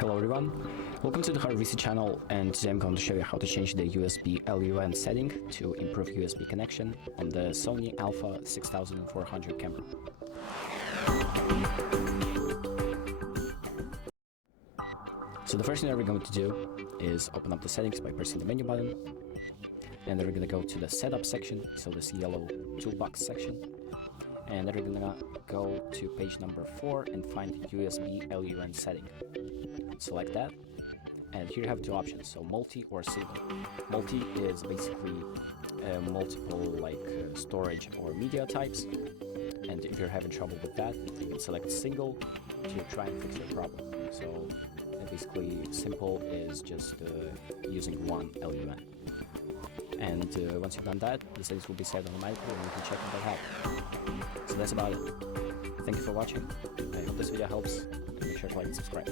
Hello everyone, welcome to the HardReset channel, and today I'm going to show you how to change the USB LUN setting to improve USB connection on the SONY Alpha 6400 camera. So the first thing that we're going to do is open up the settings by pressing the menu button, and then we're going to go to the setup section, so this yellow toolbox section, and then we're going to go to page number 4 and find USB LUN setting. Select that, and here you have two options, so multi or single. Multi is basically multiple storage or media types, and if you're having trouble with that, you can select single to try and fix your problem. So basically simple is just using one LUN, and once you've done that, the settings will be set automatically and you can check that out. So that's about it. Thank you for watching. I hope this video helps, and make sure to like and subscribe.